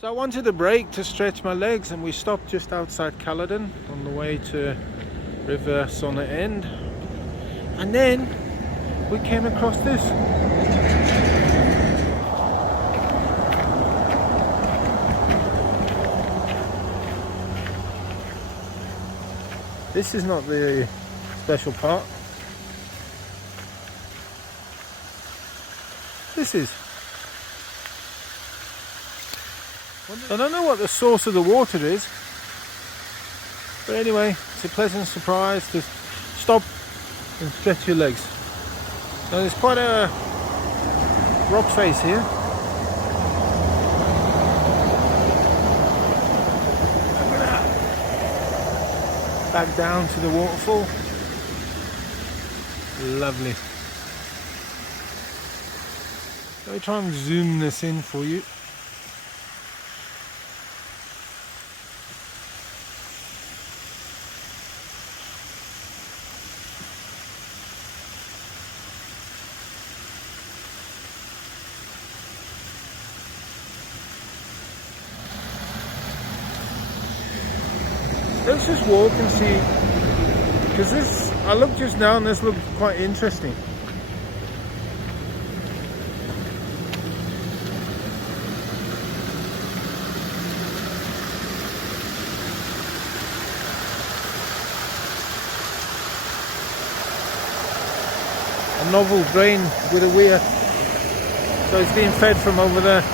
So I wanted a break to stretch my legs, and we stopped just outside Caledon on the way to River Sonnet End, and then we came across this. This is not the special part. This is. I don't know what the source of the water is, but anyway, it's a pleasant surprise to stop and stretch your legs. Now there's quite a rock face here. Look at that. Back down to the waterfall. Lovely. Let me try and zoom this in for you. Let's just walk and see, because this, I looked just now and this looked quite interesting. A novel drain with a weir, so it's being fed from over there.